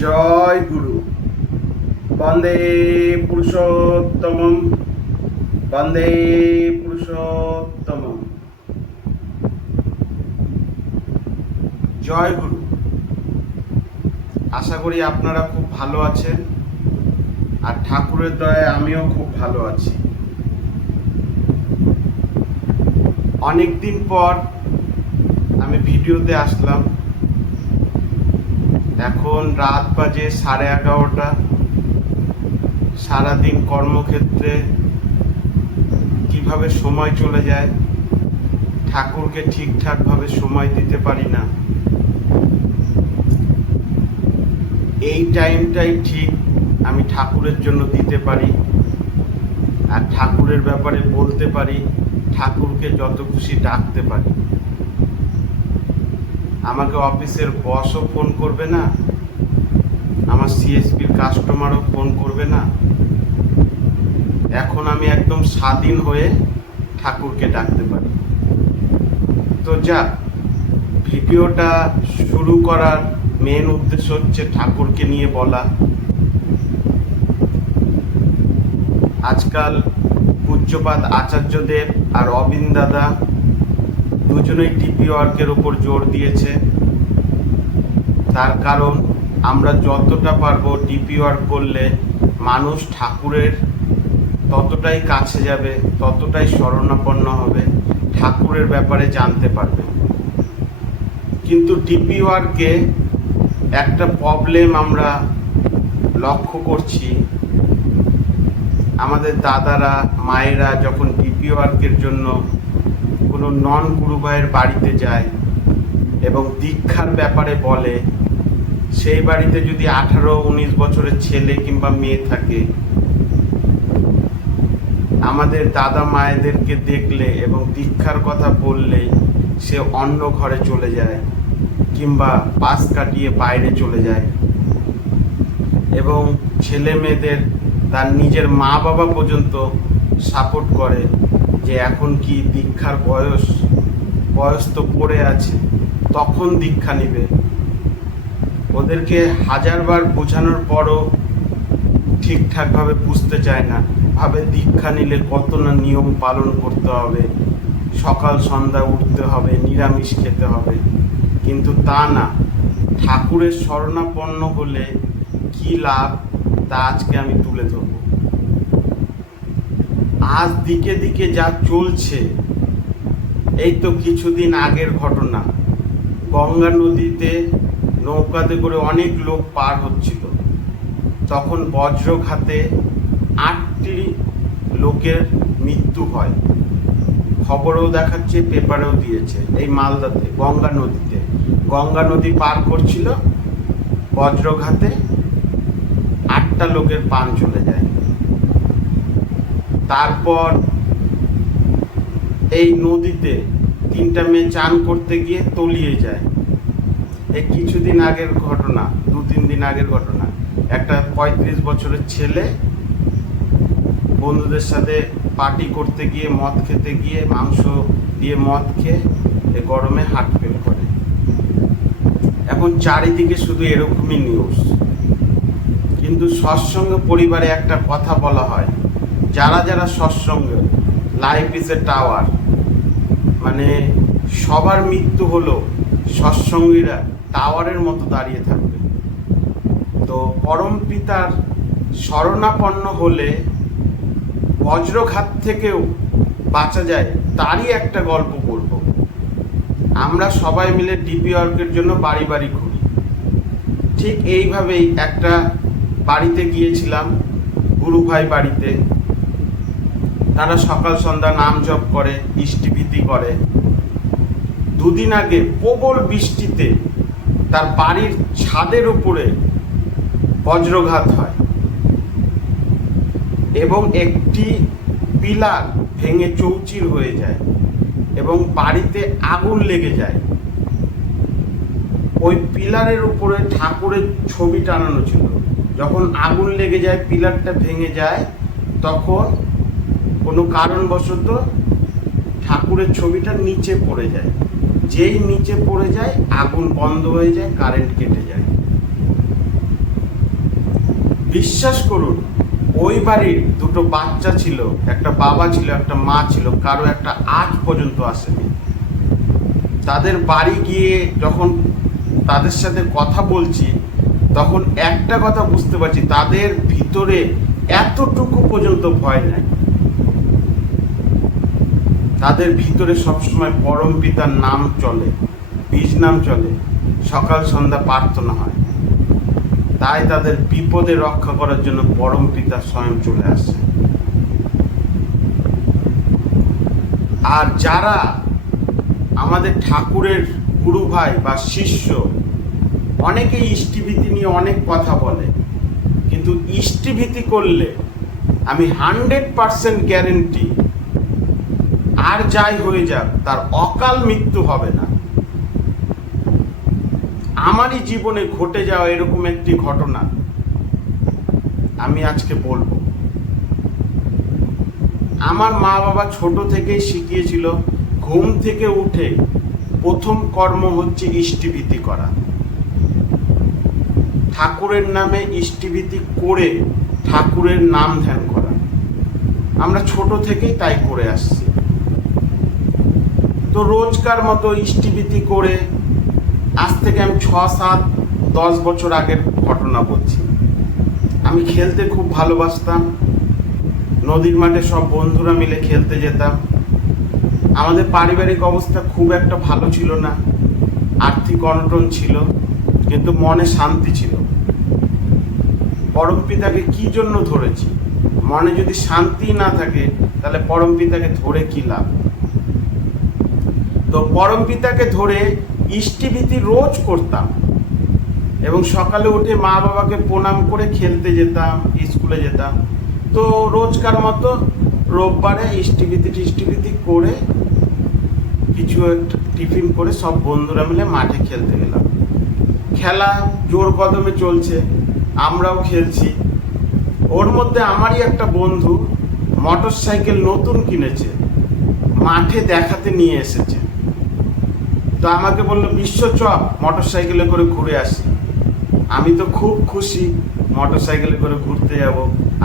জয় গুরু। বন্দে পুরুষোত্তমম, বন্দে পুরুষোত্তমম। জয় গুরু। আশা করি আপনারা খুব ভালো আছেন, আর ঠাকুরের দয়ায় আমিও খুব ভালো আছি। অনেকদিন পর আমি ভিডিওতে আসলাম। এখন রাত বাজে 11:30। সারাদিন কর্মক্ষেত্রে কিভাবে সময় চলে যায়, ঠাকুরকে ঠিকঠাকভাবে সময় দিতে পারি না। এই টাইমটাই ঠিক আমি ঠাকুরের জন্য দিতে পারি, আর ঠাকুরের ব্যাপারে বলতে পারি, ঠাকুরকে যত খুশি ডাকতে পারি। আমাকে অফিসের বসও ফোন করবে না, আমার সিএসপির কাস্টমারও ফোন করবে না। এখন আমি একদম স্বাধীন হয়ে ঠাকুরকে ডাকতে পারি। তো যা, ভিডিওটা শুরু করার মেন উদ্দেশ্য হচ্ছে ঠাকুরকে নিয়ে বলা। আজকাল পূজ্যপাদ আচার্যদেব আর অবিন দাদা দুজনেই ডিপি ওয়ার্কের ওপর জোর দিয়েছে। তার কারণ আমরা যতটা পারবো ডিপি ওয়ার্ক করলে মানুষ ঠাকুরের ততটাই কাছে যাবে, ততটাই শরণাপন্ন হবে, ঠাকুরের ব্যাপারে জানতে পারবে। কিন্তু ডিপি ওয়ার্কে একটা প্রবলেম আমরা লক্ষ্য করছি। আমাদের দাদারা মায়েরা যখন ডিপি ওয়ার্কের জন্য কোনো নন গুরু ভাইয়ের বাড়িতে যায় এবং দীক্ষার ব্যাপারে বলে, সেই বাড়িতে যদি 18-19 বছরের ছেলে কিংবা মেয়ে থাকে, আমাদের দাদা মায়েদেরকে দেখলে এবং দীক্ষার কথা বললে সে অন্য ঘরে চলে যায় কিংবা পাশ কাটিয়ে বাইরে চলে যায়, এবং ছেলে মেয়েদের তার নিজের মা বাবা পর্যন্ত সাপোর্ট করে যে এখন কি দীক্ষার বয়স তো পড়ে আছে, তখন দীক্ষা নিবে। ওদেরকে হাজারবার বোঝানোর পরও ঠিকঠাকভাবে বুঝতে চায় না। ভাবে দীক্ষা নিলে কত না নিয়ম পালন করতে হবে, সকাল সন্ধ্যা উঠতে হবে, নিরামিষ খেতে হবে। কিন্তু তা না, ঠাকুরের শরণাপন্ন হলে কি লাভ তা আজকে আমি তুলে ধরব। আজ দিকে দিকে যা চলছে, এই তো কিছুদিন আগের ঘটনা, গঙ্গা নদীতে নৌকাতে করে অনেক লোক পার হচ্ছিল, তখন বজ্রঘাতে 8টি লোকের মৃত্যু হয়। খবরেও দেখাচ্ছে, পেপারেও দিয়েছে। এই মালদাতে গঙ্গা নদী পার করছিল, বজ্রঘাতে 8টা লোকের প্রাণ চলে যায়। তারপর এই নদীতে 3টা মেয়ে চান করতে গিয়ে তলিয়ে যায়। এই কিছুদিন আগের ঘটনা, 2-3 দিন আগের ঘটনা। একটা 35 বছরের ছেলে বন্ধুদের সাথে পার্টি করতে গিয়ে, মদ খেতে গিয়ে, মাংস দিয়ে মদ খেয়ে এই গরমে হার্ট ফেল করে। এখন চারিদিকে শুধু এরকমই নিউজ। কিন্তু সৎসঙ্গ পরিবারে একটা কথা বলা হয়, যারা যারা সৎসঙ্গ, লাইফ ইজ এ টাওয়ার, মানে সবার মৃত্যু হলো, সৎসঙ্গীরা টাওয়ারের মতো দাঁড়িয়ে থাকবে। তো পরম পিতার শরণাপন্ন হলে বজ্রঘাত থেকেও বাঁচা যায়, তারই একটা গল্প করব। আমরা সবাই মিলে ডিপি ওয়ার্কের জন্য বাড়ি বাড়ি ঘুরি। ঠিক এইভাবেই একটা বাড়িতে গিয়েছিলাম, গুরু ভাই বাড়িতে। তারা সকাল সন্ধ্যা নাম জপ করে, ইষ্টিভীতি করে। 2 দিন আগে প্রবল বৃষ্টিতে তার বাড়ির ছাদের উপরে বজ্রঘাত হয় এবং একটি পিলার ভেঙে চৌচির হয়ে যায় এবং বাড়িতে আগুন লেগে যায়। ওই পিলারের উপরে ঠাকুরের ছবি টানানো ছিল। যখন আগুন লেগে যায়, পিলারটা ভেঙে যায়, তখন কোনো কারণবশত ঠাকুরের ছবিটা নিচে পড়ে যায়। যেই নিচে পড়ে যায়, আগুন বন্ধ হয়ে যায়, কারেন্ট কেটে যায়। বিশ্বাস করুন, ওই বাড়ির দুটো বাচ্চা ছিল, একটা বাবা ছিল, একটা মা ছিল, কারো একটা আজ পর্যন্ত আসেনি। তাদের বাড়ি গিয়ে যখন তাদের সাথে কথা বলছি, তখন একটা কথা বুঝতে পারছি, তাদের ভিতরে এতটুকু পর্যন্ত ভয় নাই। তাদের ভিতরে সবসময় পরম পিতার নাম চলে, বীজ নাম চলে, সকাল সন্ধ্যা প্রার্থনা হয়। তাই তাদের বিপদে রক্ষা করার জন্য পরম পিতা স্বয়ং চলে আসে। আর যারা আমাদের ঠাকুরের গুরু ভাই বা শিষ্য, অনেকেই ইষ্টিভীতি নিয়ে অনেক কথা বলে, কিন্তু ইষ্টিভীতি করলে আমি 100% গ্যারেন্টি, আর যাই হয়ে যাক, তার অকাল মৃত্যু হবে না। আমারই জীবনে ঘটে যাওয়া এরকম একটি ঘটনা আমি আজকে বলবো। আমার মা বাবা ছোট থেকেই শিখিয়েছিল, ঘুম থেকে উঠে প্রথম কর্ম হচ্ছে ইষ্টিভীতি করা, ঠাকুরের নামে ইষ্টিভীতি করে ঠাকুরের নাম ধ্যান করা। আমরা ছোট থেকেই তাই করে আসছি। তো রোজকার মতো ইষ্টিভীতি করে, আজ থেকে আমি 6-7-10 বছর আগের ঘটনা বলছি। আমি খেলতে খুব ভালোবাসতাম, নদীর মাঠে সব বন্ধুরা মিলে খেলতে যেতাম। আমাদের পারিবারিক অবস্থা খুব একটা ভালো ছিল না, আর্থিক অনটন ছিল, কিন্তু মনে শান্তি ছিল। পরম পিতাকে কি জন্য ধরেছি? মনে যদি শান্তি না থাকে, তাহলে পরম পিতাকে ধরে কি লাভ? তো পরম পিতাকে ধরে ইষ্টিভীতি রোজ করতাম, এবং সকালে উঠে মা বাবাকে প্রণাম করে খেলতে যেতাম, স্কুলে যেতাম। তো রোজকার মতো রোববারে ইষ্টিভীতি করে কিছু একটা টিফিন করে সব বন্ধুরা মিলে মাঠে খেলতে গেলাম। খেলা জোর কদমে চলছে, আমরাও খেলছি। ওর মধ্যে আমারই একটা বন্ধু মোটর সাইকেল নতুন কিনেছে, মাঠে দেখাতে নিয়ে এসেছে। তো আমাকে বললো, বিশ্ব চ মোটর সাইকেলে করে ঘুরে আসি। আমি তো খুব খুশি, মোটর সাইকেলে করে ঘুরতে যাব।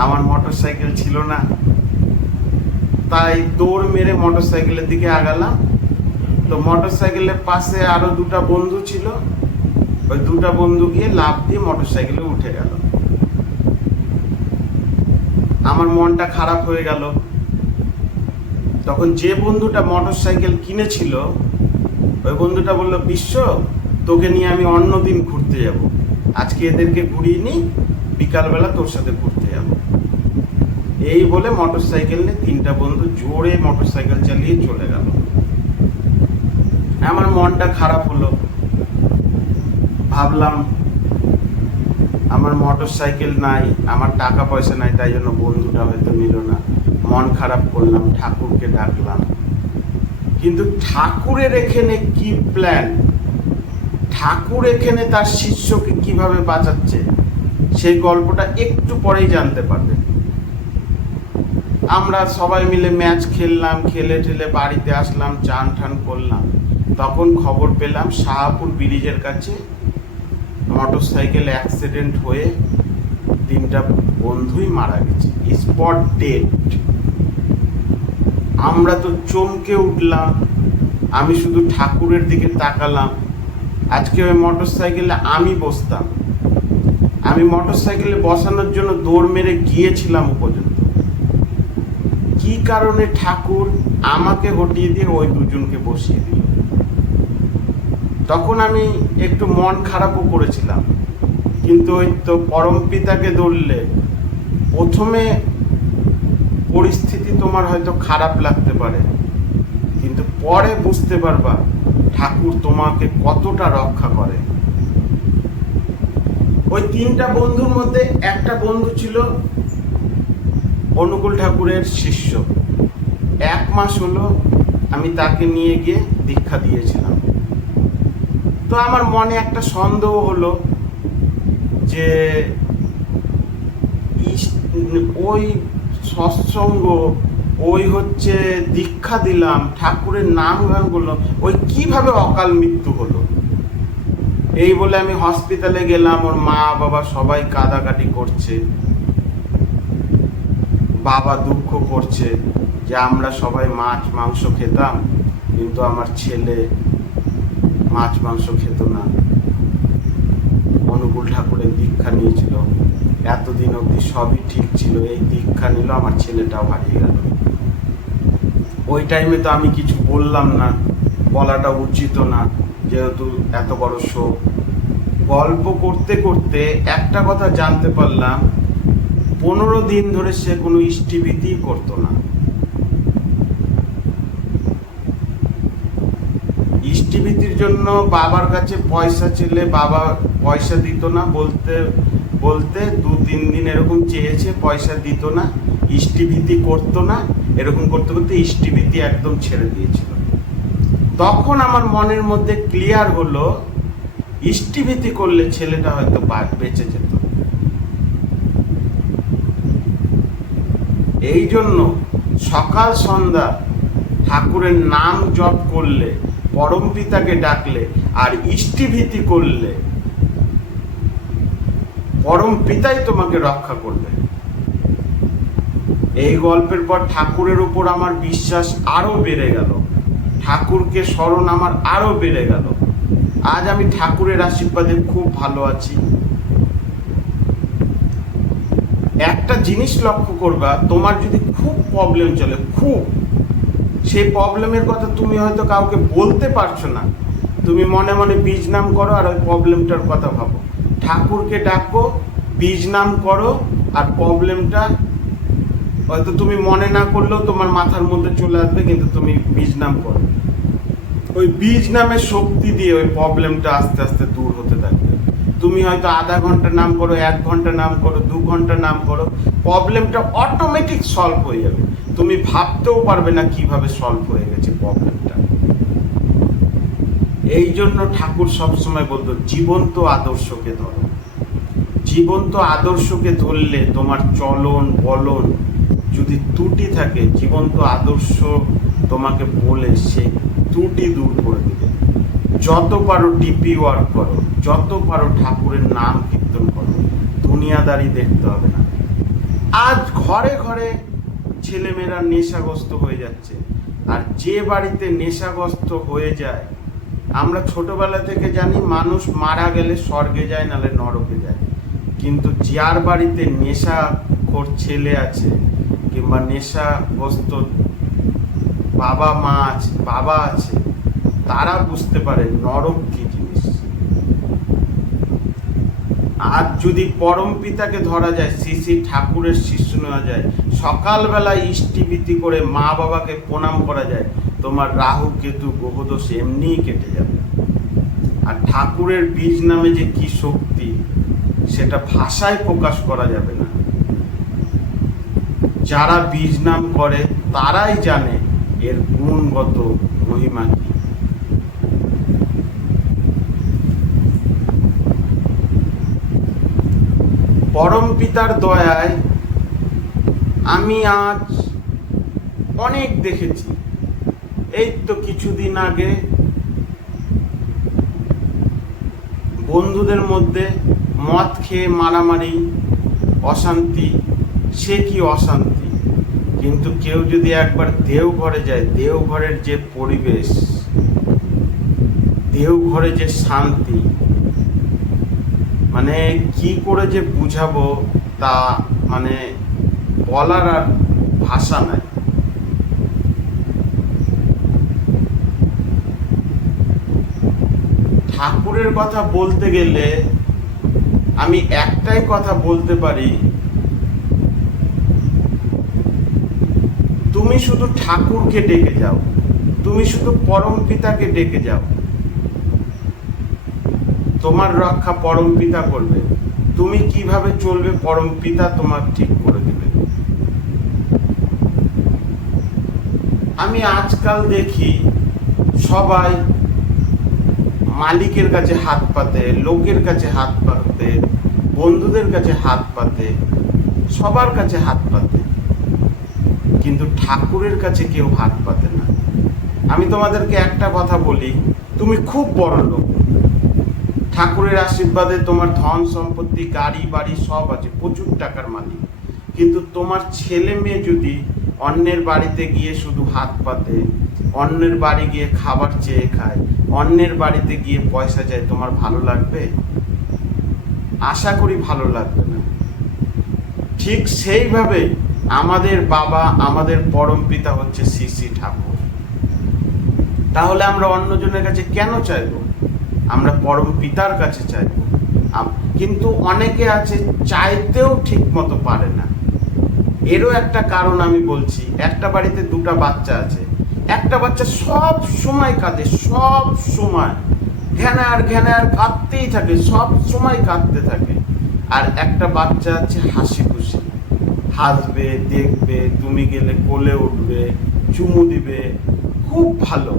আমার মোটর সাইকেল ছিল না, তাই দৌড় মেরে মোটর সাইকেলের দিকে আগালাম। তো মোটর সাইকেলের পাশে আরো দুটা বন্ধু ছিল, ওই দুটা বন্ধু গিয়ে লাফ দিয়ে মোটর সাইকেলে উঠে গেল। আমার মনটা খারাপ হয়ে গেল। তখন যে বন্ধুটা মোটর সাইকেল কিনেছিল, ওই বন্ধুটা বললো, বিশ্ব, তোকে নিয়ে আমি অন্যদিন ঘুরতে যাব, আজকে এদেরকে ঘুরিয়ে নি, বিকালবেলা তোর সাথে ঘুরতে যাব। এই বলে মোটর সাইকেল নিয়ে তিনটা বন্ধু জোরে মোটর সাইকেল চালিয়ে চলে গেল। আমার মনটা খারাপ হলো। ভাবলাম আমার মোটর সাইকেল নাই, আমার টাকা পয়সা নাই, তাই জন্য বন্ধুটা হয়তো নিল না। মন খারাপ করলাম, ঠাকুরকে ডাকলাম। কিন্তু ঠাকুরের এখানে কি প্ল্যান, ঠাকুর এখানে তার শিষ্যকে কিভাবে বাঁচাচ্ছে, সেই গল্পটা একটু পরেই জানতে পারবেন। আমরা সবাই মিলে ম্যাচ খেললাম, খেলে ঠেলে বাড়িতে আসলাম, চান ঠান করলাম। তখন খবর পেলাম শাহপুর ব্রিজের কাছে মোটর সাইকেল অ্যাক্সিডেন্ট হয়ে তিনটা বন্ধুই মারা গেছে, স্পট ডেড। আমরা তো চমকে উঠলাম। আমি শুধু ঠাকুরের দিকে তাকালাম। আজকে ওই মোটর সাইকেলে আমি বসতাম, আমি মোটর সাইকেলে বসানোর জন্য দৌড় মেরে গিয়েছিলাম পর্যন্ত। কি কারণে ঠাকুর আমাকে হটিয়ে দিয়ে ওই দুজনকে বসিয়ে দিল? তখন আমি একটু মন খারাপও করেছিলাম, কিন্তু ওই তো পরম পিতাকে ধরলে প্রথমে পরিস্থিতি তোমার হয়তো খারাপ লাগতে পারে, কিন্তু পরে বুঝতে পারবা ঠাকুর তোমাকে কতটা রক্ষা করে। ওই তিনটা বন্ধুর মধ্যে একটা বন্ধু ছিল অনুকূল ঠাকুরের শিষ্য। 1 মাস হলো আমি তাকে নিয়ে গিয়ে দীক্ষা দিয়েছিলাম। তো আমার মনে একটা সন্দেহ হলো যে ওই সৎসঙ্গ, ওই হচ্ছে দীক্ষা দিলাম, ঠাকুরের নাম গান করলাম, ওই কিভাবে অকাল মৃত্যু হলো? এই বলে আমি হসপিটালে গেলাম, ওর মা বাবা সবাই কাঁদাকাটি করছে, বাবা দুঃখ করছে যে আমরা সবাই মাছ মাংস খেতাম, কিন্তু আমার ছেলে মাছ মাংস খেত না, অনুকূল ঠাকুরের দীক্ষা নিয়েছিল, এতদিন অবধি সবই ঠিক ছিল, এই দীক্ষা নিল, আমার ছেলেটাও হারিয়ে গেল। ওই টাইমে তো আমি কিছু বললাম না, বলাটা উচিত না, যেহেতু এত বড় শোক। গল্প করতে করতে একটা কথা জানতে পারলাম, 15 দিন ধরে সে কোনো ইষ্টিভীতি করতো না। ইষ্টিভীতির জন্য বাবার কাছে পয়সা চেলে বাবা পয়সা দিত না, বলতে বলতে 2-3 দিন এরকম চেয়েছে, পয়সা দিত না, ইষ্টিভীতি করতো না, এরকম করতে করতে ইষ্টিভীতি একদম ছেড়ে দিয়েছিল। তখন আমার মনের মধ্যে ক্লিয়ার হলো, ইষ্টিভীতি করলে ছেলেটা হয়তো বেঁচে যেত। এই জন্য সকাল সন্ধ্যা ঠাকুরের নাম জপ করলে, পরম পিতাকে ডাকলে আর ইষ্টিভীতি করলে পরম পিতাই তোমাকে রক্ষা করবে। এই গল্পের পর ঠাকুরের উপর আমার বিশ্বাস আরো বেড়ে গেল, ঠাকুরকে স্মরণ আমার আরো বেড়ে গেল। আজ আমি ঠাকুরের আশীর্বাদে খুব ভালো আছি। একটা জিনিস লক্ষ্য করবা, তোমার যদি খুব প্রবলেম চলে, খুব, সেই প্রবলেমের কথা তুমি হয়তো কাউকে বলতে পারছো না, তুমি মনে মনে বীজ নাম করো আর ওই প্রবলেমটার কথা ভাবো, ঠাকুরকে ডাকো, বীজ নাম করো, আর প্রবলেমটা হয়তো তুমি মনে না করলেও তোমার মাথার মধ্যে চলে আসবে, কিন্তু তুমি বীজ নাম করো। ওই বীজ নামের শক্তি দিয়ে ওই প্রবলেমটা আস্তে আস্তে দূর হতে থাকবে। তুমি হয়তো আধা ঘন্টা নাম করো, 1 ঘন্টা নাম করো, 2 ঘন্টা নাম করো, প্রবলেমটা অটোমেটিক সলভ হয়ে যাবে। তুমি ভাবতেও পারবে না কিভাবে সলভ হয়ে গেছে প্রবলেমটা। এই জন্য ঠাকুর সবসময় বলতো, জীবন্ত আদর্শকে ধরো। জীবন্ত আদর্শকে ধরলে তোমার চলন বলন যদি ত্রুটি থাকে, জীবন্ত আদর্শ তোমাকে বলে সেই ত্রুটি দূর করে দেবে। যত পারো ডিপি ওয়ার্ক করো, যত পারো ঠাকুরের নাম কীর্তন করো, দুনিয়াদারি দেখতে হবে না। আজ ঘরে ঘরে ছেলেমেয়েরা নেশাগ্রস্ত হয়ে যাচ্ছে, আর যে বাড়িতে নেশাগ্রস্ত হয়ে যায়, আমরা ছোটবেলা থেকে জানি মানুষ মারা গেলে স্বর্গে যায়, নাহলে নরকে যায়, কিন্তু যার বাড়িতে নেশাখোর ছেলে আছে কিংবা নেশাগ্রস্ত বাবা আছে, তারা বুঝতে পারে নরক কি জিনিস। আর যদি পরম পিতাকে ধরা যায়, শ্রী ঠাকুরের শিষ্য নেওয়া যায়, সকালবেলা ইষ্টিভীতি করে মা বাবাকে প্রণাম করা যায়, তোমার রাহু কেতু গ্রহদোষ এমনিই কেটে যাবে। আর ঠাকুরের বীজ নামে যে কি শক্তি, সেটা ভাষায় প্রকাশ করা যাবে না। যারা বীজ নাম করে তারাই জানে এর গুণগত মহিমা কি। পরম পিতার দয়ায় আমি আজ অনেক দেখেছি। এই তো কিছুদিন আগে বন্ধুদের মধ্যে মদ খেয়ে মারামারি, অশান্তি, সে কি অশান্তি, কিন্তু কেউ যদি একবার দেওঘরে যায়, দেওঘরের যে পরিবেশ, দেওঘরে যে শান্তি, মানে কি করে যে বুঝাবো তা মানে বলার আর ভাষা নাই। ঠাকুরের কথা বলতে গেলে আমি একটাই কথা বলতে পারি, তুমি শুধু ঠাকুরকে ডেকে যাও, তুমি শুধু পরম পিতাকে ডেকে যাও, তোমার রক্ষা পরম পিতা করবে। তুমি কিভাবে চলবে পরম পিতা তোমার ঠিক করে দেবে। আমি আজকাল দেখি সবাই মালিকের কাছে হাত পাতে, লোকের কাছে হাত পাতে, বন্ধুদের কাছে হাত পাতে, সবার কাছে হাত পাতে, কিন্তু ঠাকুরের কাছে কেউ হাত পাতে না। আমি তোমাদেরকে একটা কথা বলি, তুমি খুব বড় লোক, ঠাকুরের আশীর্বাদে তোমার ধন সম্পত্তি গাড়ি বাড়ি সব আছে, প্রচুর টাকার মালিক, কিন্তু তোমার ছেলে মেয়ে যদি অন্যের বাড়িতে গিয়ে শুধু হাত পাতে, অন্যের বাড়ি গিয়ে খাবার চেয়ে খায়, অন্যের বাড়িতে গিয়ে পয়সা চায়, তোমার ভালো লাগবে? আশা করি ভালো লাগবে না। ঠিক সেইভাবে আমাদের বাবা, আমাদের পরম পিতা হচ্ছে শ্রী শ্রী ঠাকুর। তাহলে আমরা অন্যজনের কাছে কেন চাইবো? আমরা পরম পিতার কাছে চাইবো। কিন্তু অনেকে আছে চাইতেও ঠিক মতো পারে না। এরও একটা কারণ আমি বলছি। একটা বাড়িতে দুটা বাচ্চা আছে, একটা বাচ্চা সব সময় কাঁদে, সব সময় ঘ্যানার কাঁদতেই থাকে, সব সময় কাঁদতে থাকে। আর একটা বাচ্চা আছে হাসি খুশি, হাসবে, দেখবে, তুমি গেলে কোলে উঠবে, চুমু দিবে, খুব ভালো।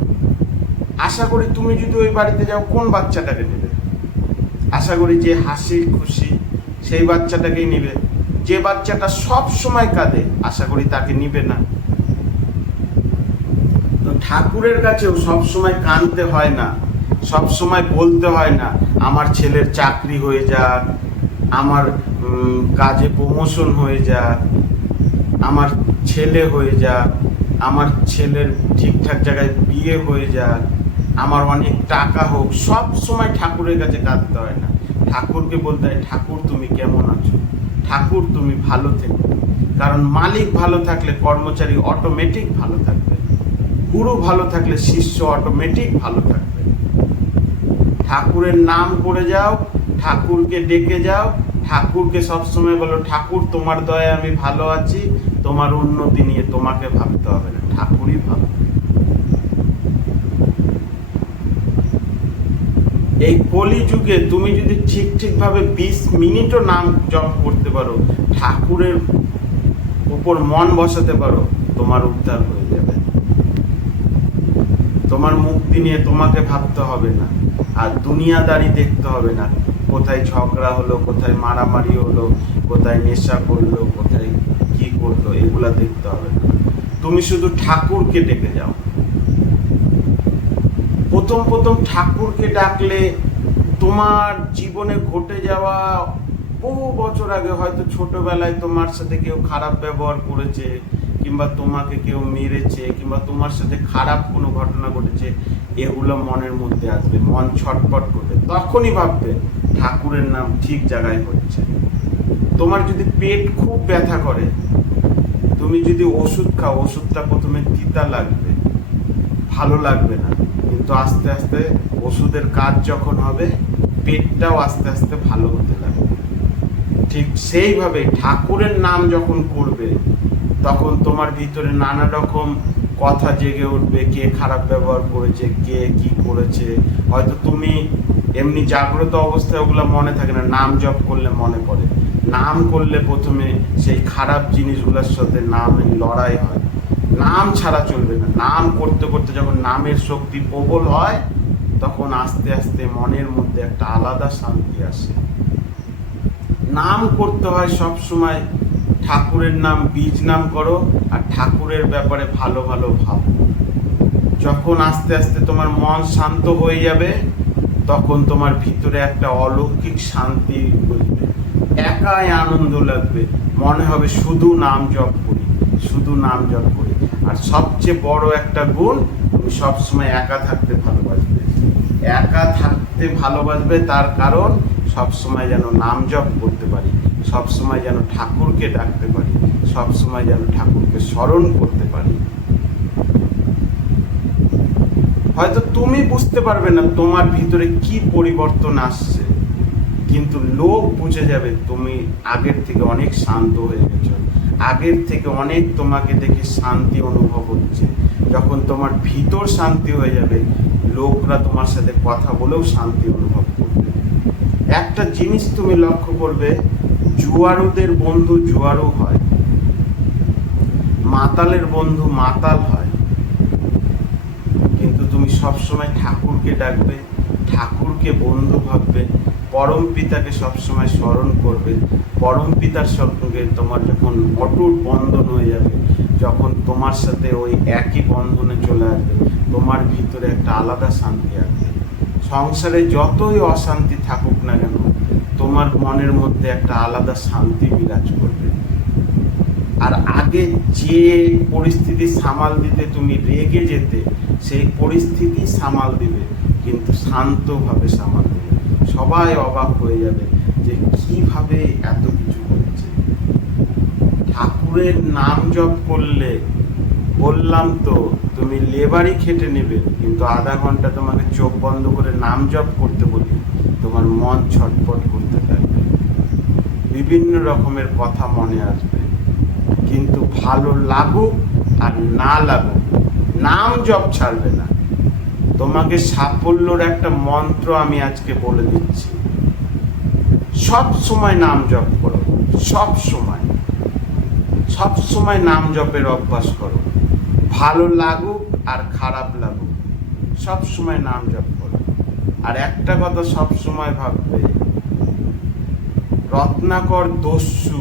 আশা করি তুমি যদি ওই বাড়িতে যাও, কোন বাচ্চাটাকে নেবে? আশা করি যে হাসি খুশি সেই বাচ্চাটাকেই নিবে। যে বাচ্চাটা সব সময় কাঁদে, আশা করি তাকে নিবে না। তো ঠাকুরের কাছেও সব সময় কাঁদতে হয় না, সব সময় বলতে হয় না আমার ছেলের চাকরি হয়ে যাক, আমার কাজে প্রমোশন হয়ে যাক, আমার ছেলে হয়ে যাক, আমার ছেলের ঠিকঠাক জায়গায় বিয়ে হয়ে যাক, আমার অনেক টাকা হোক। সব সময় ঠাকুরের কাছে কাঁদতে হয় না। ঠাকুরকে বলতে হয়, ঠাকুর তুমি কেমন আছো, ঠাকুর তুমি ভালো থেকো। কারণ মালিক ভালো থাকলে কর্মচারী অটোমেটিক ভালো থাকবে, গুরু ভালো থাকলে শিষ্য অটোমেটিক ভালো থাকবে। ঠাকুরের নাম করে যাও, ঠাকুরকে ডেকে যাও, ঠাকুরকে সবসময় বলো, ঠাকুর তোমার দয়ায় আমি ভালো আছি, তোমার উন্নতি নিয়ে তোমাকে ভাবতে হবে না, ঠাকুরই ভাববে। এই কলিযুগে তুমি যদি ঠিকভাবে 20 মিনিটও নাম জপ করতে পারো, ঠাকুরের উপর মন বসাতে পারো, তোমার উদ্ধার হয়ে যাবে। তোমার মুক্তি নিয়ে তোমাকে ভাবতে হবে না, আর দুনিয়াদারি দেখতে হবে না। কোথায় ঝগড়া হলো, কোথায় মারামারি হলো, কোথায় নেশা করলো, কোথায় কি করলো, এগুলা দেখতে হবে না। তুমি শুধু ঠাকুরকে ডেকে যাও। প্রথম ঠাকুরকে ডাকলে তোমার জীবনে ঘটে যাওয়া বহু বছর আগে, হয়তো ছোটবেলায় তোমার সাথে কেউ খারাপ ব্যবহার করেছে, কিংবা তোমাকে কেউ মেরেছে, কিংবা তোমার সাথে খারাপ কোনো ঘটনা ঘটেছে, এগুলো মনের মধ্যে আসবে, মন ছটপট করবে। তখনই ভাববে ঠাকুরের নাম ঠিক জায়গায় হচ্ছে। তোমার যদি পেট খুব ব্যথা করে, তুমি যদি ওষুধ খাও, ওষুধটা প্রথমে তিতা লাগবে, ভালো লাগবে না, কিন্তু আস্তে আস্তে ওষুধের কাজ যখন হবে, পেটটাও আস্তে আস্তে ভালো হতে লাগবে। ঠিক সেইভাবে ঠাকুরের নাম যখন করবে, তখন তোমার ভিতরে নানা রকম কথা জেগে উঠবে। কে খারাপ ব্যবহার করেছে, কে কি করেছে, হয়তো তুমি এমনি জাগ্রত অবস্থায় ওগুলো মনে থাকে না, নাম জপ করলে মনে পড়ে। নাম করলে প্রথমে সেই খারাপ জিনিসগুলোর সাথে নামের লড়াই হয়। নাম ছাড়া চলবে না। নাম করতে করতে যখন নামের শক্তি প্রবল হয়, তখন আস্তে আস্তে মনের মধ্যে একটা আলাদা শান্তি আসে। নাম করতে হয় সব সময় ঠাকুরের নাম, বীজ নাম করো, আর ঠাকুরের ব্যাপারে ভালো ভালো ভাবো। যখন আস্তে আস্তে তোমার মন শান্ত হয়ে যাবে, তখন তোমার ভিতরে একটা অলৌকিক শান্তি বুঝবে, একাই আনন্দ লাগবে, মনে হবে শুধু নাম জপ করি, শুধু নাম জপ করি। আর সবচেয়ে বড় একটা গুণ, তুমি সবসময় একা থাকতে ভালোবাসবে। একা থাকতে ভালোবাসবে তার কারণ, সবসময় যেন নাম জপ করতে পারি, সবসময় যেন ঠাকুরকে ডাকতে পারি, সবসময় যেন ঠাকুরকে স্মরণ করতে পারি। হয়তো তুমি বুঝতে পারবে না তোমার ভিতরে কি পরিবর্তন আসছে, কিন্তু লোক বুঝে যাবে তুমি আগের থেকে অনেক শান্ত হয়ে গেছো, আগের থেকে অনেক তোমাকে দেখে শান্তি অনুভব হচ্ছে। যখন তোমার ভিতর শান্তি হয়ে যাবে, লোকরা তোমার সাথে কথা বলেও শান্তি অনুভব করবে। একটা জিনিস তুমি লক্ষ্য করবে, জুয়ারুদের বন্ধু জুয়ারু হয়, মাতালের বন্ধু মাতাল হয়। কিন্তু তুমি সবসময় ঠাকুরকে ডাকবে, ঠাকুরকে বন্ধু ভাববে, পরম পিতাকে সবসময় স্মরণ করবে। পরম পিতার সঙ্গে তোমার যখন অটুট বন্ধন হয়ে যাবে, যখন তোমার সাথে ওই একই বন্ধনে চলে আসবে, তোমার ভিতরে একটা আলাদা শান্তি আসবে। সংসারে যতই অশান্তি থাকুক না কেন, তোমার মনের মধ্যে একটা আলাদা শান্তি বিরাজ করবে। আর আগে যে পরিস্থিতি সামাল দিতে তুমি রেগে যেতে, সেই পরিস্থিতি সামাল দিবে, কিন্তু শান্তভাবে সামাল দিবে। সবাই অবাক হয়ে যাবে যে কিভাবে এত কিছু হচ্ছে। ঠাকুরের নাম জপ করলে, বললাম তো, তুমি লেবারই খেটে নেবে, কিন্তু আধা ঘন্টা তোমাকে চোখ বন্ধ করে নাম জপ করতে বলি, তোমার মন ছটফট করতে থাকবে, বিভিন্ন রকমের কথা মনে আসবে। কিন্তু ভালো লাগুক আর না লাগুক, নাম জপ ছাড়বে না। তোমাকে সাফল্যর একটা মন্ত্র আমি আজকে বলে দিচ্ছি। সব সময় নাম জপ করো, সব সময়, সব সময় নাম জপের অভ্যাস করো। ভালো লাগুক আর খারাপ লাগুক, সব সময় নাম জপ করো। আর একটা কথা সব সময় ভাববে, রত্নাকর দস্যু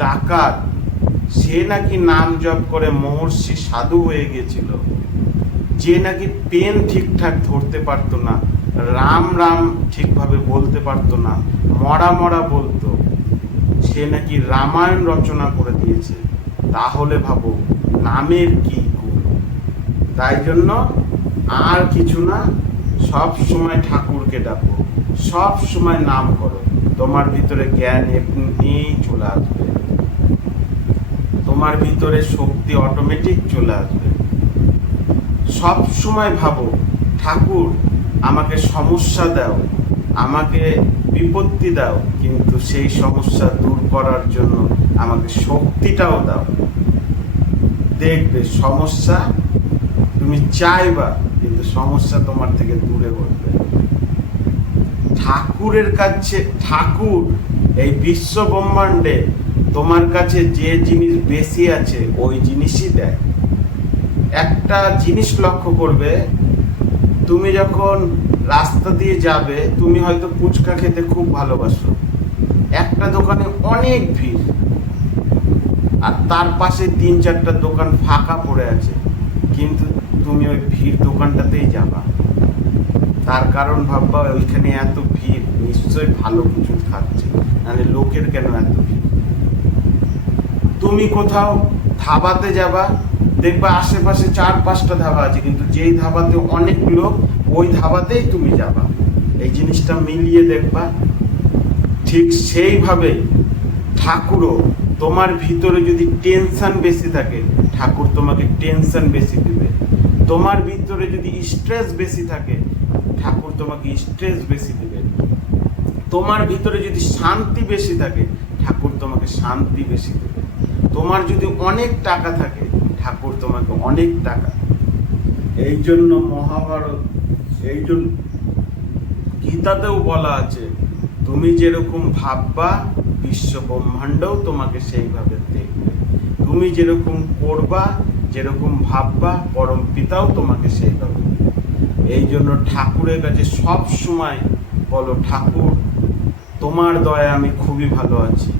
ডাকাত, সে নাকি নাম জপ করে মহর্ষি সাধু হয়ে গেছিল। যে নাকি পেন ঠিকঠাক ধরতে পারতো না, রাম রাম ঠিকভাবে বলতে পারতো না, মরা মরা বলতো, সে নাকি রামায়ণ রচনা করে দিয়েছে। তাহলে ভাবো নামের কি গুণ। তাই জন্য আর কিছু না, সব সময় ঠাকুরকে ডাকো, সব সময় নাম করো, তোমার ভিতরে জ্ঞান এমনিই চলে আসবে, তোমার ভিতরে শক্তি অটোমেটিক চলে আসবে। সব সময় ভাবো, ঠাকুর আমাকে সমস্যা দাও, আমাকে বিপত্তি দাও, কিন্তু সেই সমস্যা দূর করার জন্য আমাকে শক্তিটাও দাও। দেখবে সমস্যা তুমি চাইবা, কিন্তু সমস্যা তোমার থেকে দূরে করবে। ঠাকুরের কাছে, ঠাকুর এই বিশ্ব ব্রহ্মাণ্ডে তোমার কাছে যে জিনিস বেশি আছে ওই জিনিসই দেয়। একটা জিনিস লক্ষ্য করবে, তুমি যখন রাস্তা দিয়ে যাবে, তুমি হয়তো ফুচকা খেতে খুব ভালোবাসো, একটা দোকানে অনেক ভিড়, আর তার পাশে 3-4টা দোকান ফাঁকা পড়ে আছে, কিন্তু তুমি ওই ভিড় দোকানটাতেই যাবা। তার কারণ ভাববা ওইখানে এত ভিড়, নিশ্চয়ই ভালো কিছু থাকছে, মানে লোকের কেন এত ভিড়। তুমি কোথাও ধাবাতে যাবা, দেখবা আশেপাশে 4-5টা ধাবা আছে, কিন্তু যেই ধাবাতে অনেক লোক, ওই ধাবাতেই তুমি যাবা। এই জিনিসটা মিলিয়ে দেখবা। ঠিক সেইভাবে ঠাকুরও, তোমার ভিতরে যদি টেনশন বেশি থাকে, ঠাকুর তোমাকে টেনশন বেশি দিবে। তোমার ভিতরে যদি স্ট্রেস বেশি থাকে, ঠাকুর তোমাকে স্ট্রেস বেশি দিবে। তোমার ভিতরে যদি শান্তি বেশি থাকে, ঠাকুর তোমাকে শান্তি বেশি দেবে। তোমার যদি অনেক টাকা থাকে, ঠাকুর তোমাকে অনেক টাকা। এই জন্য মহাভারত, এই জন্য গীতাতেও বলা আছে, তুমি যেরকম ভাববা বিশ্ব ব্রহ্মাণ্ডও তোমাকে সেইভাবে দেখবে। তুমি যেরকম করবা, যেরকম ভাববা, পরম পিতাও তোমাকে সেইভাবে। এই জন্য ঠাকুরের কাছে সব সময় বলো, ঠাকুর তোমার দয়ায় আমি খুবই ভালো আছি,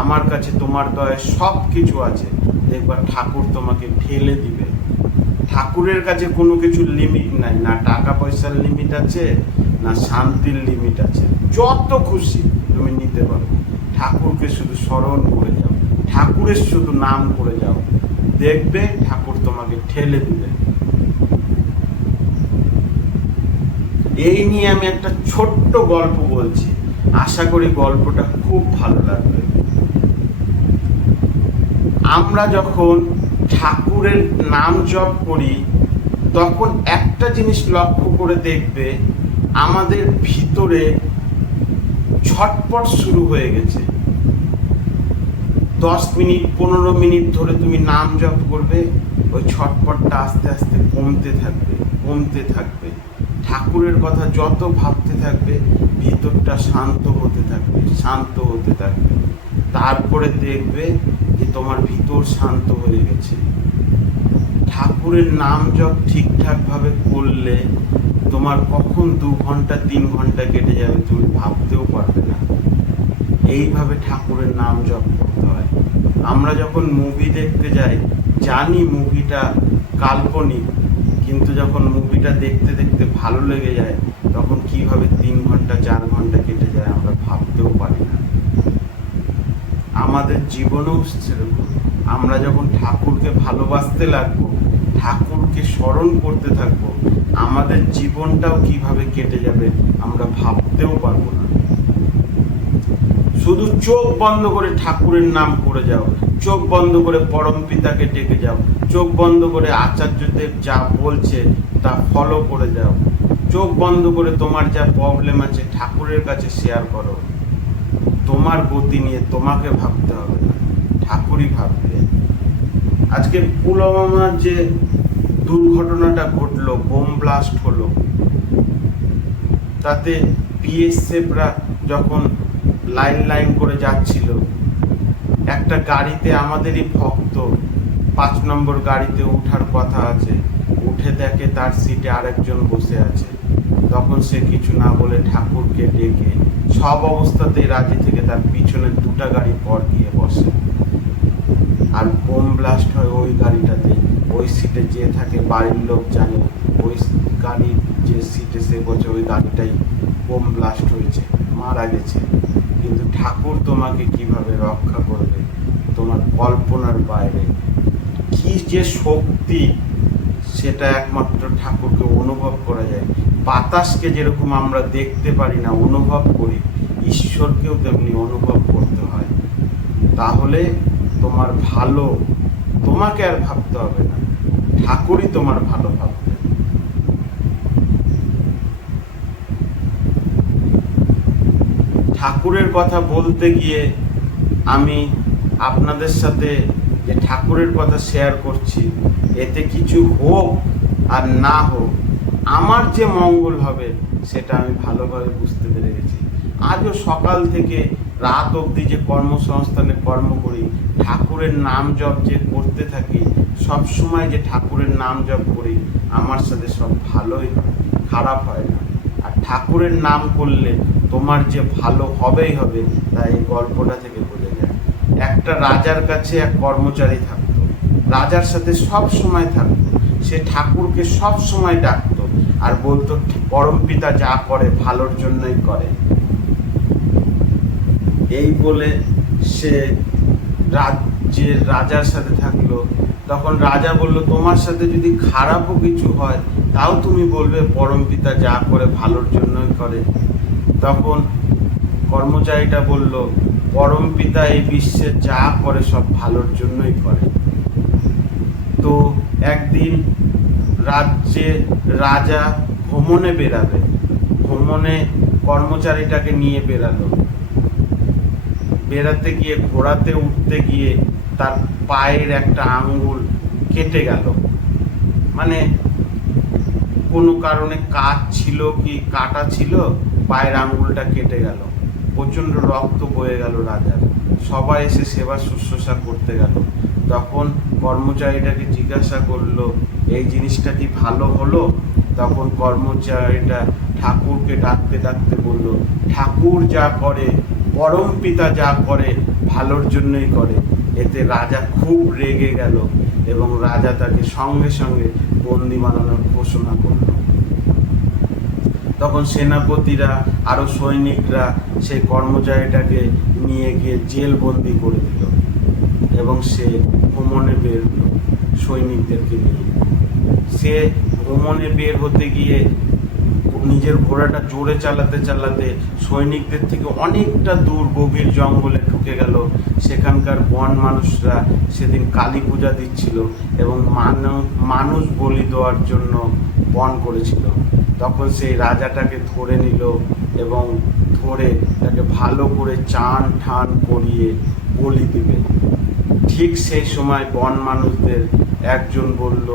আমার কাছে তোমার দয়ায় সব কিছু আছে। দেখবা ঠাকুর তোমাকে ঢেলে দিবে। ঠাকুরের কাছে কোনো কিছুর লিমিট নাই, না টাকা পয়সার লিমিট আছে, না শান্তির লিমিট আছে। যত খুশি তুমি নিতে পারো। ঠাকুরকে শুধু স্মরণ করে যাও, ঠাকুরের শুধু নাম করে যাও, দেখবে ঠাকুর তোমাকে ঠেলে দিবে। এই নিয়ে আমি একটা ছোট্ট গল্প বলছি, আশা করি গল্পটা খুব ভালো লাগবে। আমরা যখন ঠাকুরের নাম জপ করি, তখন একটা জিনিস লক্ষ্য করে দেখবে, আমাদের ভিতরে ছটপট শুরু হয়ে গেছে। 10 মিনিট 15 মিনিট ধরে তুমি নাম জপ করবে, ওই ছটপটটা আস্তে আস্তে কমতে থাকবে, কমতে থাকবে। ঠাকুরের কথা যত ভাবতে থাকবে, ভিতরটা শান্ত হতে থাকবে, শান্ত হতে থাকবে। তারপরে দেখবে যে তোমার ভিতর শান্ত হয়ে গেছে। ঠাকুরের নাম জপ ঠিকঠাকভাবে করলে তোমার কখন 2 ঘন্টা 3 ঘন্টা কেটে যাবে তুমি ভাবতেও পারবে না। এইভাবে ঠাকুরের নাম জপ করতে হয়। আমরা যখন মুভি দেখতে যাই, জানি মুভিটা কাল্পনিক, কিন্তু যখন মুভিটা দেখতে দেখতে ভালো লেগে যায়, তখন কিভাবে 3 ঘন্টা 4 ঘন্টা কেটে যায় আমরা ভাবতেও পারি না। আমাদের জীবনেও সেরকম, আমরা যখন ঠাকুরকে ভালোবাসতে লাগবো, ঠাকুরকে স্মরণ করতে থাকবো, আমাদের জীবনটাও কিভাবে কেটে যাবে আমরা ভাবতেও পারবো না। শুধু চোখ বন্ধ করে ঠাকুরের নাম করে যাও, চোখ বন্ধ করে পরম পিতাকে ডেকে যাও, চোখ বন্ধ করে আচার্যদেব যা বলছে তা ফলো করে যাও, চোখ বন্ধ করে তোমার যা প্রবলেম আছে ঠাকুরের কাছে শেয়ার করো। তোমার গতি নিয়ে তোমাকে ভাবতে হবে না, ঠাকুরই ভাববে। আজকে পুলওয়ামার যে দুর্ঘটনাটা ঘটলো, বোম ব্লাস্ট হলো, তাতে বিএসএফরা যখন লাইন লাইন করে যাচ্ছিল, একটা গাড়িতে আমাদেরই ভক্ত 5 নম্বর গাড়িতে ওঠার কথা আছে, উঠে দেখে তার সিটে আরেকজন বসে আছে। তখন সে কিছু না বলে ঠাকুরকে ডেকে সব অবস্থাতেই রাজি থেকে তার পিছনে 2টা গাড়ি পর গিয়ে বসে। আর বোম ব্লাস্ট হয় ওই গাড়িটাতে, ওই সিটে যে থাকে বাড়ির লোক জানে, ওই গাড়ির যে সিটে সে বসে ওই গাড়িটাই বোম ব্লাস্ট হয়েছে, মারা গেছে। কিন্তু ঠাকুর তোমাকে কিভাবে রক্ষা করবে তোমার কল্পনার বাইরে। কি যে শক্তি সেটা একমাত্র ঠাকুরকে অনুভব করা যায়। বাতাসকে যেরকম আমরা দেখতে পারি না, অনুভব করি, ঈশ্বরকেও তেমনি অনুভব করতে হয়। তাহলে তোমার ভালো, তোমাকে আর ভাবতে হবে না, ঠাকুরই তোমার ভালো ভাববে। ঠাকুরের কথা বলতে গিয়ে আমি আপনাদের সাথে যে ঠাকুরের কথা শেয়ার করছি, এতে কিছু হোক আর না হোক, আমার যে মঙ্গল হবে সেটা আমি ভালোভাবে বুঝতে পেরে গেছি। আজও সকাল থেকে রাত অবধি যে কর্মসংস্থানে কর্ম করি, ঠাকুরের নাম জপ যে করতে থাকি, সব সময় যে ঠাকুরের নাম জপ করি, আমার সাথে সব ভালোই হয়, খারাপ হয় না। আর ঠাকুরের নাম করলে তোমার যে ভালো হবেই হবে, তাই এই গল্পটা থেকে বোঝা যায়। একটা রাজার কাছে এক কর্মচারী থাকতো, রাজার সাথে সব সময় থাকতো, সে ঠাকুরকে সব সময় ডাকতো আর বলতো পরম পিতা যা করে ভালোর জন্যই করে। এই বলে সে রাজ্যের রাজার সাথে থাকলো। তখন রাজা বলল, তোমার সাথে যদি খারাপও কিছু হয় তাও তুমি বলবে পরম পিতা যা করে ভালোর জন্যই করে। তখন কর্মচারীটা বলল, পরম পিতা এই বিশ্বে যা করে সব ভালোর জন্যই করে। তো একদিন রাজ্যে রাজা ভ্রমণে বেরাবে, ভ্রমণে কর্মচারীটাকে নিয়ে বেরালো। বেরাতে গিয়ে ঘোড়াতে উঠতে গিয়ে তার পায়ের একটা আঙ্গুল কেটে গেল। মানে কোনো কারণে কাজ ছিল কি কাটা ছিল, পায়ের আঙ্গুলটা কেটে গেল। প্রচণ্ড রক্ত বয়ে গেল রাজার। সবাই এসে সেবা শুশ্রূষা করতে গেল। তখন কর্মচারীটাকে জিজ্ঞাসা করলো, এই জিনিসটা কি ভালো হলো? তখন কর্মচারীটা ঠাকুরকে ডাকতে ডাকতে বলল, ঠাকুর যা করে, পরম পিতা যা করে ভালোর জন্যই করে। এতে রাজা খুব রেগে গেল এবং রাজা তাকে সঙ্গে সঙ্গে বন্দি বানানোর ঘোষণা করল। তখন সেনাপতিরা আরো সৈনিকরা সেই কর্মচারীটাকে নিয়ে গিয়ে জেল বন্দি করে দিল এবং সে ভ্রমণে বের হলো সৈনিকদেরকে নিয়ে। সে ভ্রমণে বের হতে গিয়ে নিজের ঘোড়াটা জোরে চালাতে চালাতে সৈনিকদের থেকে অনেকটা দূর গভীর জঙ্গলে ঢুকে গেল। সেখানকার বন মানুষরা সেদিন কালী পূজা দিচ্ছিল এবং মানুষ বলি দেওয়ার জন্য বন করেছিল। তখন সেই রাজাটাকে ধরে নিল এবং ধরে তাকে ভালো করে চান ঠান করিয়ে বলি দিবে। ঠিক সেই সময় বন মানুষদের একজন বলল,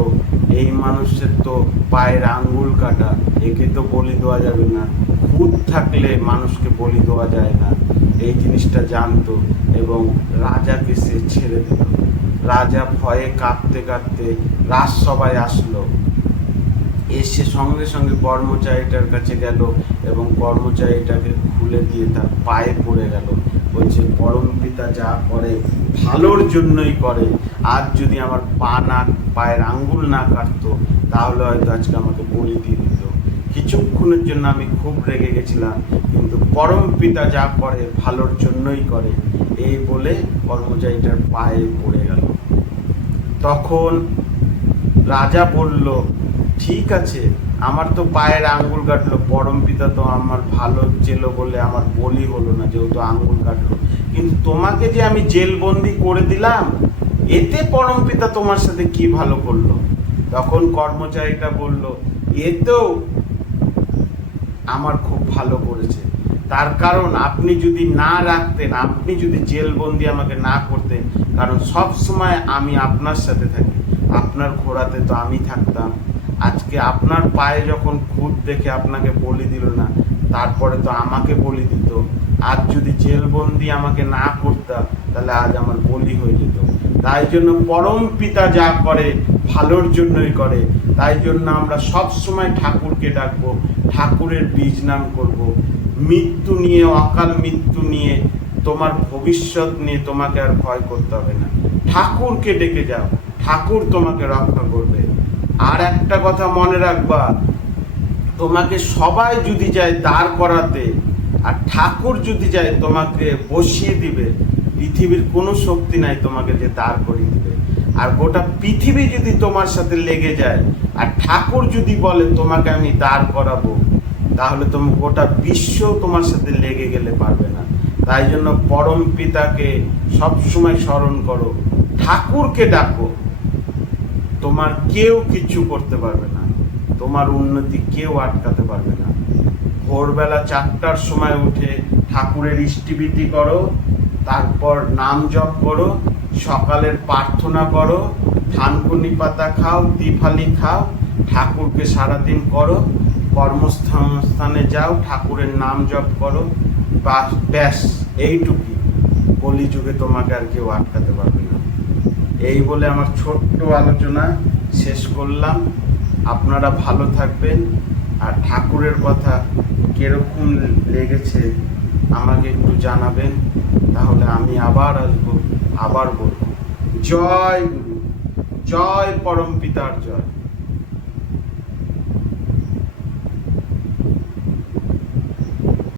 এই মানুষের তো পায়ের আঙ্গুল কাটা, একে তো বলি দেওয়া যাবে না। খুঁত থাকলে মানুষকে বলি দেওয়া যায় না, এই জিনিসটা জানতো এবং রাজাকে সে ছেড়ে দিল। রাজা ভয়ে কাঁপতে কাঁপতে রাজসভায় আসলো। এসে সঙ্গে সঙ্গে কর্মচারীটার কাছে গেল এবং কর্মচারীটাকে খুলে দিয়ে তার পায়ে পড়ে গেল। বলছে, পরম পিতা যা করে ভালোর জন্যই করে। আজ যদি আমার পায়ের আঙ্গুল না কাটতো তাহলে হয়তো আজকে আমাকে বলি দিয়ে দিত। কিছুক্ষণের জন্য আমি খুব রেগে গেছিলাম, কিন্তু পরম পিতা যা করে ভালোর জন্যই করে, এই বলে কর্মচারীটার পায়ে পড়ে গেল। তখন রাজা বলল, ঠিক আছে, আমার তো পায়ের আঙ্গুল কাটলো, পরম পিতা তো আমার ভালো চেলো বলে আমার বলি হলো না, যেহেতু আঙ্গুল কাটলো, কিন্তু তোমাকে যে আমি জেলবন্দি করে দিলাম, এতে পরম পিতা তোমার সাথে কি ভালো করলো? তখন কর্মচারীটা বলল, এতেও আমার খুব ভালো করেছে, তার কারণ আপনি যদি না রাখতেন, আপনি যদি জেলবন্দি আমাকে না করতেন, কারণ সব সময় আমি আপনার সাথে থাকি, আপনার ঘোড়াতে তো আমি থাকতাম, আজকে আপনার পায়ে যখন খুদ দেখে আপনাকে বলি দিল না, তারপরে তো আমাকে বলি দিত, আজ যদি জেলবন্দি আমাকে না করতাম তাহলে আজ আমার বলি হয়ে যেত। তাই জন্য পরম পিতা যা করে ভালোর জন্যই করে, তাই জন্য আমরা সব সময় ঠাকুরকে ডাকবো, ঠাকুরের বীজ নাম করব। মৃত্যু নিয়ে, অকাল মৃত্যু নিয়ে, তোমার ভবিষ্যৎ নিয়ে তোমাকে আর ভয় করতে হবে না, ঠাকুরকে ডেকে যাও, ঠাকুর তোমাকে রক্ষা করবে। আর একটা কথা মনে রাখবা, তোমাকে সবাই যদি যায় দাঁড় করাতে, আর ঠাকুর যদি যায় তোমাকে বসিয়ে দিবে, পৃথিবীর কোনো শক্তি নাই তোমাকে যে দাঁড় করিয়ে দিবে। আর গোটা পৃথিবী যদি তোমার সাথে লেগে যায়, আর ঠাকুর যদি বলে তোমাকে আমি দাঁড় করাবো, তাহলে তুমি গোটা বিশ্ব তোমার সাথে লেগে গেলে পারবে না। তাই জন্য পরম পিতাকে সবসময় স্মরণ করো, ঠাকুরকে ডাকো, তোমার কেউ কিছু করতে পারবে না, তোমার উন্নতি কেউ আটকাতে পারবে না। ভোরবেলা 4টার সময় উঠে ঠাকুরের ইষ্টিবৃতি করো, তারপর নাম জপ করো, সকালের প্রার্থনা করো, থানকুনি পাতা খাও, তিফালি খাও, ঠাকুরকে সারাদিন করো, কর্মস্থানে যাও, ঠাকুরের নাম জপ করো, ব্যাস এইটুকুই। কলিযুগে তোমাকে আর কেউ আটকাতে পারবে না। এই বলে আমার ছোট্ট আলোচনা শেষ করলাম। আপনারা ভালো থাকবেন, আর ঠাকুরের কথা কিরকম লেগেছে আমাকে একটু জানাবেন, তাহলে আমি আবার আসবো, আবার বলবো। জয় গুরু, জয় পরম পিতার জয়।